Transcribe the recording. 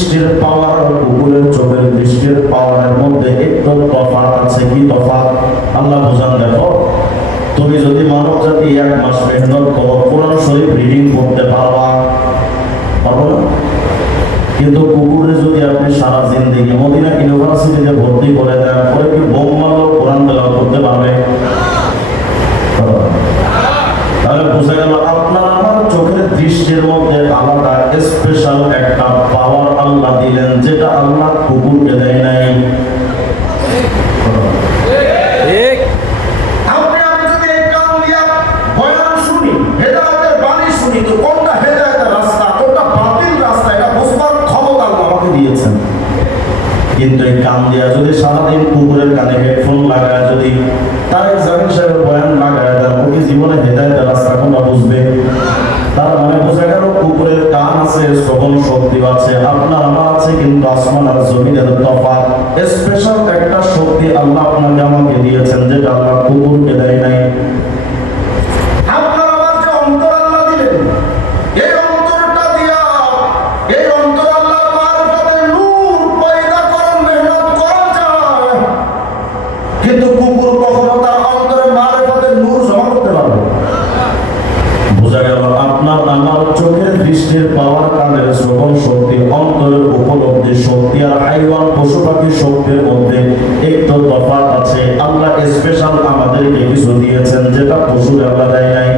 দৃষ্টির পাওয়ার আর কুকুরের চোখের দৃষ্টির পাওয়ারের মধ্যে একটু তফাৎ আছে। কি তফাৎ? আল্লাহ বুঝান। দেখো, তুমি যদি মানব জাতি 1 মাস মেহনত করো, কোরআন শরীফ রিডিং করতে পারবা? পারবো না। কিন্তু কুকুরে যদি আপনি সারা জিন্দেগি মদিনা ইউনিভার্সিটিতে ভর্তি করে দেন, পরে কি বোম মারলেও কোরআন তেলাওয়াত করতে পারবে? তাহলে বোঝা গেল আপনার আমার চোখের দৃষ্টির মধ্যে আলাদা স্পেশাল একটা পাওয়ার আল্লাহ দিলেন, যেটা আল্লাহ কুকুরকে দেয় নাই। কিন্তু এই কান দিয়া যদি সারাদিন কুকুরের কানে হেডফোন লাগায় যদি তারেক জামিল সাহেবের বয়ান লাগায় দেন, ও কি জীবনে হেদায়েতের রাস্তা কোনটা বুঝবে? তার মানে বোঝা গেল কুকুরের কান আছে, শ্রবণ শক্তি আছে, আপনার আমার আছে, কিন্তু আসমান আর জমিনের তফাৎ। স্পেশাল একটা শক্তি আল্লাহ আপনাকে আমাকে দিয়েছেন, যেটা আল্লাহ কুকুরকে দেয় নাই। আপনার আমার যে অন্তর আল্লাহ দিলেন, এই অন্তরটা দিয়া এই অন্তর আল্লাহ মারফতে নূর পয়দা করার মেহনত করা যায়, কিন্তু কুকুর কখনো তার অন্তরে মারফতে নূর জমা করতে পারবে না। বোঝা গেল আপনার আমার চোখের দৃষ্টির পাওয়ার, কানের শ্রবণ শক্তি, অন্তরের উপলব্ধি শক্তি আর হাইওয়ান পশু পাখি শক্তির মধ্যে একটু তফাৎ আছে। আল্লাহ স্পেশাল আমাদেরকে কিছু দিয়েছেন, যেটা পশুর আল্লাহ দেয় নাই।